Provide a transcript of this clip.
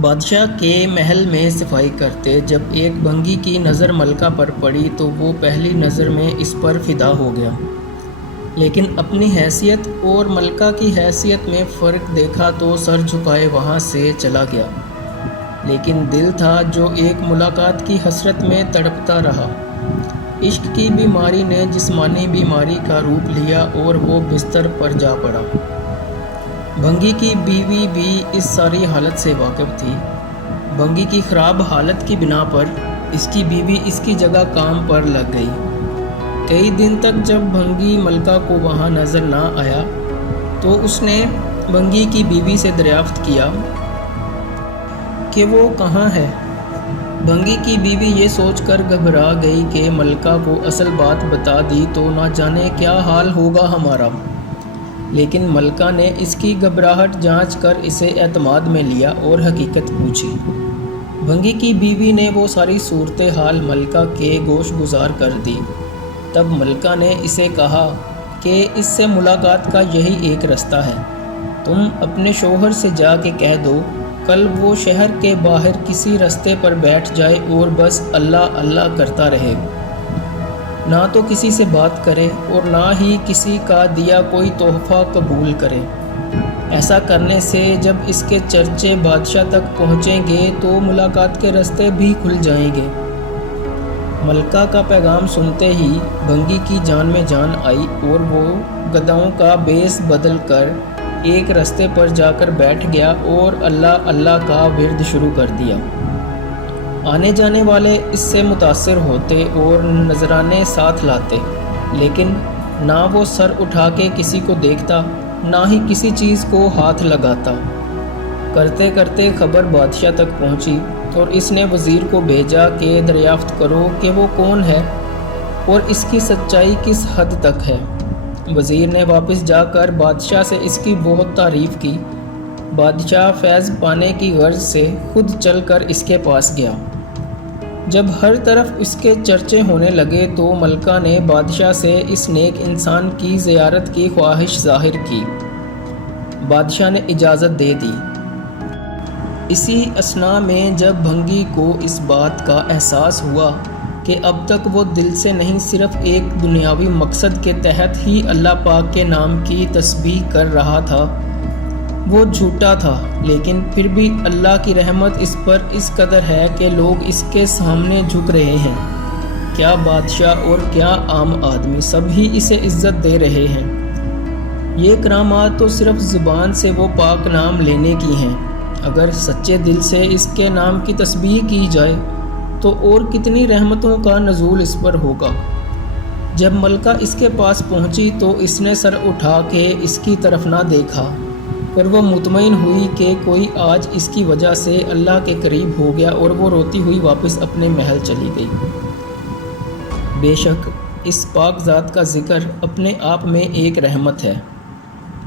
بادشاہ کے محل میں صفائی کرتے جب ایک بھنگی کی نظر ملکہ پر پڑی تو وہ پہلی نظر میں اس پر فدا ہو گیا، لیکن اپنی حیثیت اور ملکہ کی حیثیت میں فرق دیکھا تو سر جھکائے وہاں سے چلا گیا، لیکن دل تھا جو ایک ملاقات کی حسرت میں تڑپتا رہا۔ عشق کی بیماری نے جسمانی بیماری کا روپ لیا اور وہ بستر پر جا پڑا۔ بھنگی کی بیوی بھی اس ساری حالت سے واقف تھی۔ بھنگی کی خراب حالت کی بنا پر اس کی بیوی اس کی جگہ کام پر لگ گئی۔ کئی دن تک جب بھنگی ملکہ کو وہاں نظر نہ آیا تو اس نے بھنگی کی بیوی سے دریافت کیا کہ وہ کہاں ہے۔ بھنگی کی بیوی یہ سوچ کر گھبرا گئی کہ ملکہ کو اصل بات بتا دی تو نہ جانے کیا حال ہوگا ہمارا، لیکن ملکہ نے اس کی گھبراہٹ جانچ کر اسے اعتماد میں لیا اور حقیقت پوچھی۔ بھنگی کی بیوی نے وہ ساری صورتحال ملکہ کے گوش گزار کر دی۔ تب ملکہ نے اسے کہا کہ اس سے ملاقات کا یہی ایک رستہ ہے، تم اپنے شوہر سے جا کے کہہ دو کل وہ شہر کے باہر کسی رستے پر بیٹھ جائے اور بس اللہ اللہ کرتا رہے، نہ تو کسی سے بات کرے اور نہ ہی کسی کا دیا کوئی تحفہ قبول کرے۔ ایسا کرنے سے جب اس کے چرچے بادشاہ تک پہنچیں گے تو ملاقات کے راستے بھی کھل جائیں گے۔ ملکہ کا پیغام سنتے ہی بھنگی کی جان میں جان آئی اور وہ گدھوں کا بیس بدل کر ایک رستے پر جا کر بیٹھ گیا اور اللہ اللہ کا ورد شروع کر دیا۔ آنے جانے والے اس سے متاثر ہوتے اور نذرانے ساتھ لاتے، لیکن نہ وہ سر اٹھا کے کسی کو دیکھتا نہ ہی کسی چیز کو ہاتھ لگاتا۔ کرتے کرتے خبر بادشاہ تک پہنچی اور اس نے وزیر کو بھیجا کہ دریافت کرو کہ وہ کون ہے اور اس کی سچائی کس حد تک ہے۔ وزیر نے واپس جا کر بادشاہ سے اس کی بہت تعریف کی۔ بادشاہ فیض پانے کی غرض سے خود چل کر اس کے پاس گیا۔ جب ہر طرف اس کے چرچے ہونے لگے تو ملکہ نے بادشاہ سے اس نیک انسان کی زیارت کی خواہش ظاہر کی۔ بادشاہ نے اجازت دے دی۔ اسی اثناء میں جب بھنگی کو اس بات کا احساس ہوا کہ اب تک وہ دل سے نہیں صرف ایک دنیاوی مقصد کے تحت ہی اللہ پاک کے نام کی تسبیح کر رہا تھا، وہ جھوٹا تھا، لیکن پھر بھی اللہ کی رحمت اس پر اس قدر ہے کہ لوگ اس کے سامنے جھک رہے ہیں، کیا بادشاہ اور کیا عام آدمی سب ہی اسے عزت دے رہے ہیں۔ یہ کرامات تو صرف زبان سے وہ پاک نام لینے کی ہیں، اگر سچے دل سے اس کے نام کی تسبیح کی جائے تو اور کتنی رحمتوں کا نزول اس پر ہوگا۔ جب ملکہ اس کے پاس پہنچی تو اس نے سر اٹھا کے اس کی طرف نہ دیکھا، پر وہ مطمئن ہوئی کہ کوئی آج اس کی وجہ سے اللہ کے قریب ہو گیا اور وہ روتی ہوئی واپس اپنے محل چلی گئی۔ بے شک اس پاک ذات کا ذکر اپنے آپ میں ایک رحمت ہے۔